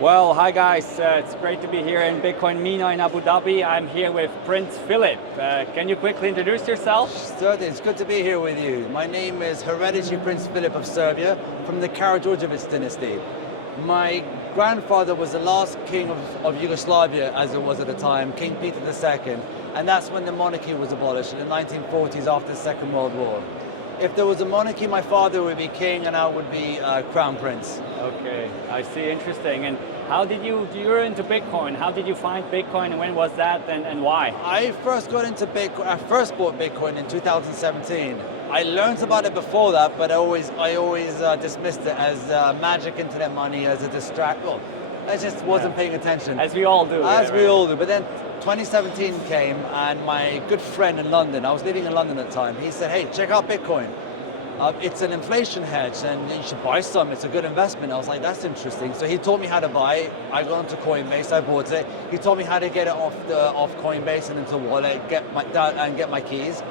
Well, hi guys, it's great to be here in Bitcoin MENA in Abu Dhabi. I'm here with Prince Philip. Can you quickly introduce yourself? Certainly, it's good to be here with you. My name is Hereditary Prince Philip of Serbia from the Karađorđević dynasty. My grandfather was the last king of Yugoslavia, as it was at the time, King Peter II, and that's when the monarchy was abolished in the 1940s after the Second World War. If there was a monarchy, my father would be king and I would be crown prince. Okay, I see, interesting. And how did you're into Bitcoin, how did you find Bitcoin and when was that and why? I first got into Bitcoin, I first bought Bitcoin in 2017. I learned about it before that, but I always dismissed it as magic internet money, as a well, I just wasn't paying attention. As we all do. As we all do, but then 2017 came and my good friend in London, I was living in London at the time, he said, hey, check out Bitcoin. It's an inflation hedge and you should buy some, it's a good investment. I was like, that's interesting. So he taught me how to buy it. I got onto Coinbase, I bought it. He taught me how to get it off Coinbase and into wallet, get my keys.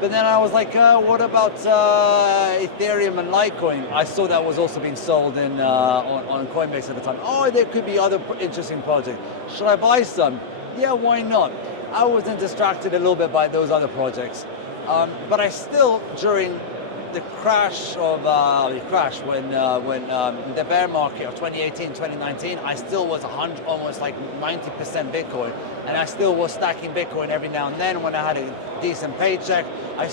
But then I was like, what about Ethereum and Litecoin? I saw that was also being sold on Coinbase at the time. Oh, there could be other interesting projects. Should I buy some? Yeah, why not? I was then distracted a little bit by those other projects. But I still, during the crash when the bear market of 2018, 2019, I still was almost like 90% Bitcoin, and I still was stacking Bitcoin every now and then when I had a decent paycheck. I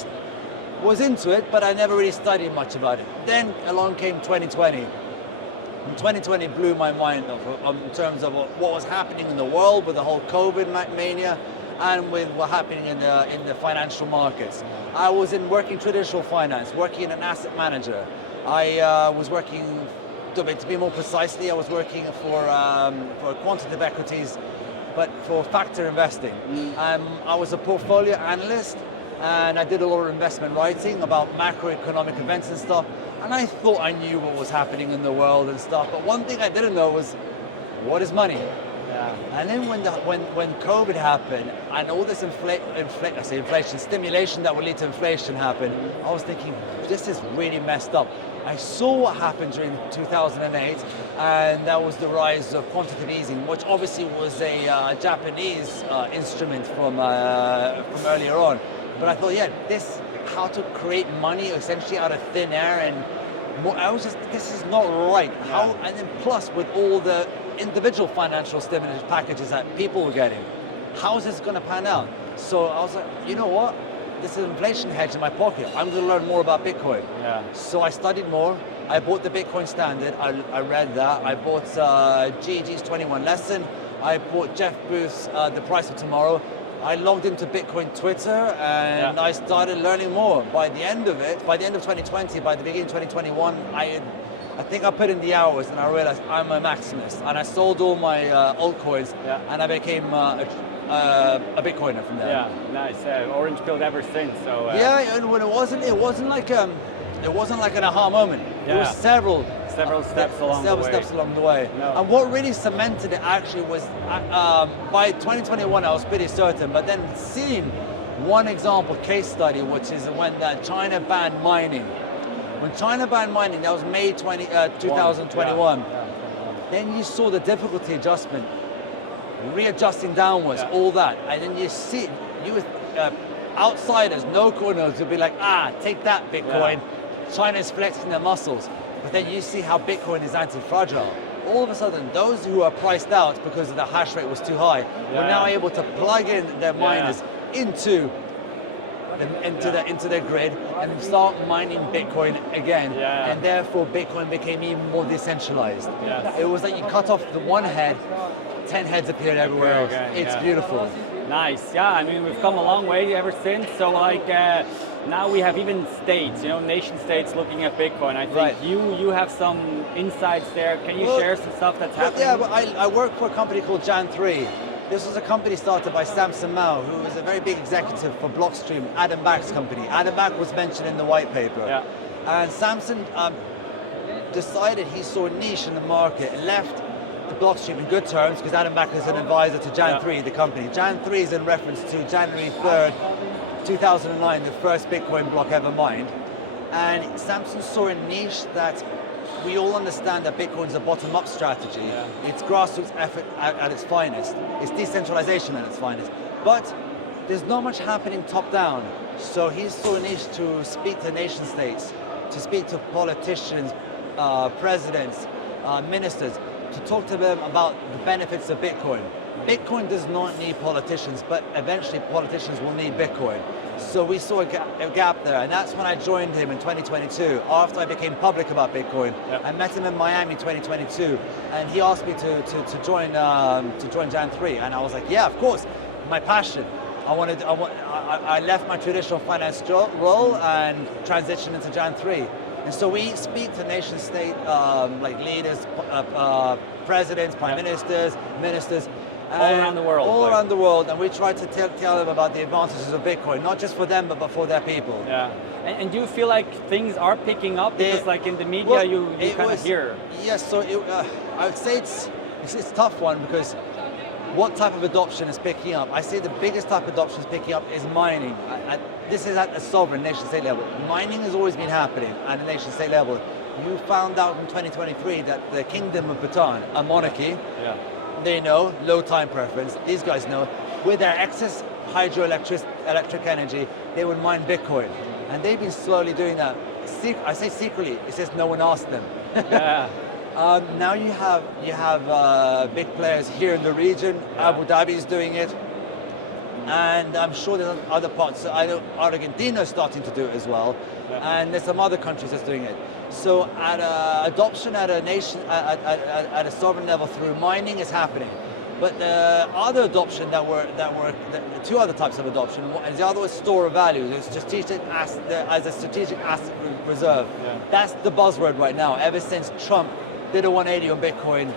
was into it, but I never really studied much about it. Then along came 2020. And 2020 blew my mind off in terms of what was happening in the world with the whole COVID mania, and with what happening in the financial markets. I was working traditional finance, working in an asset manager. I was working, to be more precisely, I was working for quantitative equities, but for factor investing. I was a portfolio analyst, and I did a lot of investment writing about macroeconomic events and stuff. And I thought I knew what was happening in the world and stuff, but one thing I didn't know was, what is money? Yeah. And then when COVID happened and all this inflation, stimulation that would lead to inflation happened, I was thinking, this is really messed up. I saw what happened during 2008, and that was the rise of quantitative easing, which obviously was a Japanese instrument from earlier on. But I thought, yeah, how to create money essentially out of thin air, and I was just, this is not right. How, and then plus with all the individual financial stimulus packages that people were getting, how is this going to pan out? So I was like, you know what? This is an inflation hedge in my pocket. I'm going to learn more about Bitcoin. Yeah. So I studied more. I bought the Bitcoin Standard. I read that. I bought GEG's 21 Lesson. I bought Jeff Booth's The Price of Tomorrow. I logged into Bitcoin Twitter and I started learning more. By the end of it, by the end of 2020, by the beginning of 2021, I think I put in the hours and I realized I'm a maximalist, and I sold all my altcoins and I became a Bitcoiner from there. Yeah, nice. Orange pilled ever since. So yeah, and when it wasn't like an aha moment. There were several steps along the way. No. And what really cemented it actually was by 2021 I was pretty certain, but then seeing one example case study, which is when China banned mining. When China banned mining, that was May 2021. Then you saw the difficulty adjustment, readjusting downwards, all that. And then you see, outsiders, no corners would be like, take that Bitcoin. China is flexing their muscles. But then you see how Bitcoin is anti-fragile. All of a sudden, those who are priced out because the hash rate was too high were now able to plug in their miners into their grid and start mining Bitcoin again, and therefore Bitcoin became even more decentralized. It was like you cut off the one head, 10 heads appeared everywhere else. It's beautiful. Nice, yeah, I mean, we've come a long way ever since, so like now we have even states, nation states looking at Bitcoin. I think you have some insights there. Can you share some stuff that's happening? Yeah, but I work for a company called Jan3. This was a company started by Samson Mao, who was a very big executive for Blockstream, Adam Back's company. Adam Back was mentioned in the white paper. Yeah. And Samson decided he saw a niche in the market and left the Blockstream in good terms, because Adam Back is an advisor to Jan3, the company. Jan3 is in reference to January 3rd, 2009, the first Bitcoin block ever mined. And Samson saw a niche that we all understand that Bitcoin's a bottom-up strategy. Yeah. It's grassroots effort at its finest. It's decentralization at its finest. But there's not much happening top-down. So he saw a need to speak to nation states, to speak to politicians, presidents, ministers, to talk to them about the benefits of Bitcoin. Bitcoin does not need politicians, but eventually politicians will need Bitcoin. So we saw a gap there, and that's when I joined him in 2022, after I became public about Bitcoin. Yep. I met him in Miami 2022, and he asked me to join Jan 3, and I was like, yeah, of course, my passion. I left my traditional finance role and transitioned into Jan 3. And so we speak to nation state like leaders, presidents, prime ministers, ministers. All around the world. All around the world, and we try to tell them about the advantages of Bitcoin, not just for them, but for their people. Yeah. And do you feel like things are picking up? Because like in the media, well, you kind of hear. Yes, so I would say it's a tough one, because what type of adoption is picking up? I say the biggest type of adoption is picking up is mining. This is at a sovereign nation-state level. Mining has always been happening at a nation-state level. You found out in 2023 that the Kingdom of Bhutan, a monarchy, they know, low time preference, these guys know, with their excess hydroelectric energy, they would mine Bitcoin. And they've been slowly doing that. I say secretly, it says no one asked them. Yeah. Now you have big players here in the region. Abu Dhabi is doing it, and I'm sure there's other parts. So I know Argentina is starting to do it as well, and there's some other countries that's doing it. So adoption at a nation, at a sovereign level through mining is happening. But the other adoption the two other types of adoption, and the other was store of value. It's strategic as a strategic asset reserve. Yeah. That's the buzzword right now. Ever since Trump did a 180 on Bitcoin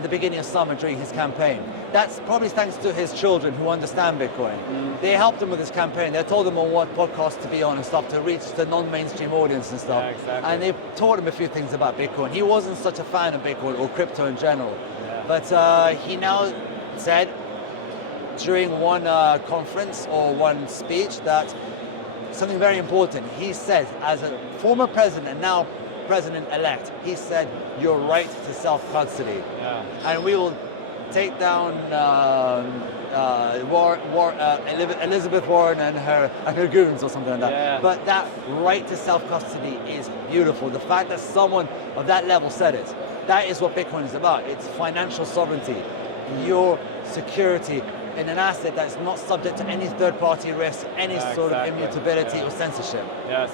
the beginning of summer during his campaign. That's probably thanks to his children who understand Bitcoin. They helped him with his campaign. They told him on what podcasts to be on and stuff to reach the non-mainstream audience and stuff. Yeah, exactly. And they taught him a few things about Bitcoin. He wasn't such a fan of Bitcoin or crypto in general. Yeah. But he now said during one conference or one speech that something very important. He said, as a former president and now president-elect, he said, your right to self-custody. Yeah. And we will take down Elizabeth Warren and her goons or something like that. Yeah. But that right to self-custody is beautiful. The fact that someone of that level said it, that is what Bitcoin is about. It's financial sovereignty, your security in an asset that's not subject to any third-party risk, any sort of immutability or censorship. Yes.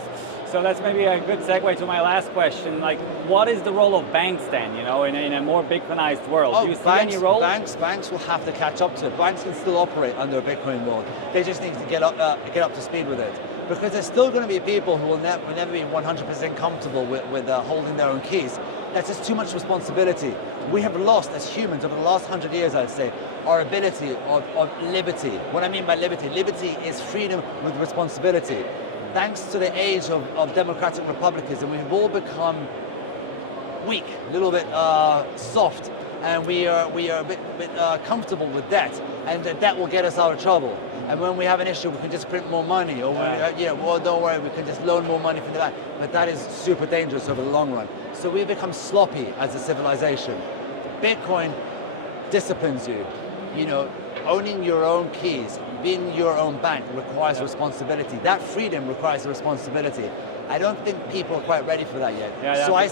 So that's maybe a good segue to my last question. Like, what is the role of banks then, you know, in a more Bitcoinized world? Do you see any role? Banks will have to catch up to it. Banks can still operate under a Bitcoin world. They just need to get up to speed with it. Because there's still going to be people who will never be 100% comfortable with holding their own keys. That's just too much responsibility. We have lost, as humans, over the last 100 years, I'd say, our ability of liberty. What I mean by liberty is freedom with responsibility. Thanks to the age of democratic republicanism, we've all become weak, a little bit soft, and we are a bit comfortable with debt, and debt will get us out of trouble. And when we have an issue, we can just print more money, or well, don't worry, we can just loan more money from the bank. But that is super dangerous over the long run. So we become sloppy as a civilization. Bitcoin disciplines you. You know, owning your own keys, being your own bank requires responsibility. That freedom requires responsibility. I don't think people are quite ready for that yet. Yeah, so I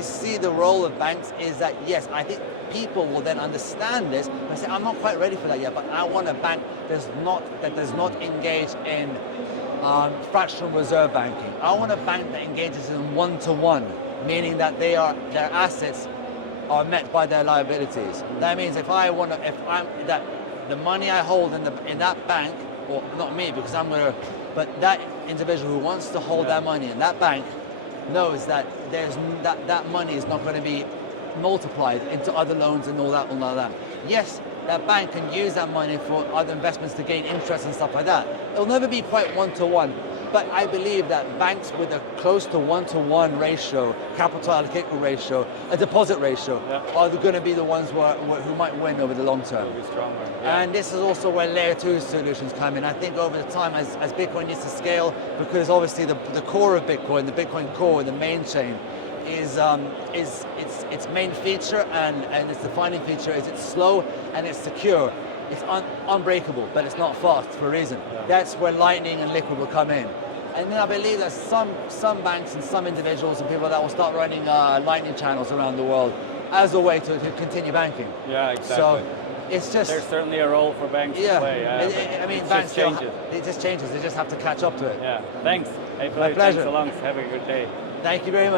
see the role of banks is that, yes, I think people will then understand this and say, I'm not quite ready for that yet, but I want a bank that does not engage in fractional reserve banking. I want a bank that engages in one-to-one, meaning that their assets are met by their liabilities. That means that the money I hold in that bank, or not me, because but that individual who wants to hold that money in that bank knows that that money is not going to be multiplied into other loans and all that. Yes, that bank can use that money for other investments to gain interest and stuff like that. It'll never be quite one-to-one. But I believe that banks with a close to one-to-one ratio, capital allocation ratio, a deposit ratio, are going to be the ones who might win over the long term. Be stronger. Yeah. And this is also where layer 2 solutions come in. I think over the time, as Bitcoin needs to scale, because obviously the core of Bitcoin, the Bitcoin core, the main chain, is its main feature and its defining feature is it's slow and it's secure. It's unbreakable, but it's not fast for a reason. Yeah. That's where Lightning and Liquid will come in. And then I believe that some banks and some individuals and people that will start running Lightning channels around the world as a way to continue banking. Yeah, exactly. So it's just... There's certainly a role for banks to play. I mean, it banks just changes. It just changes. They just have to catch up to it. Yeah, thanks. Hey, My pleasure. Thanks a lot. Have a good day. Thank you very much.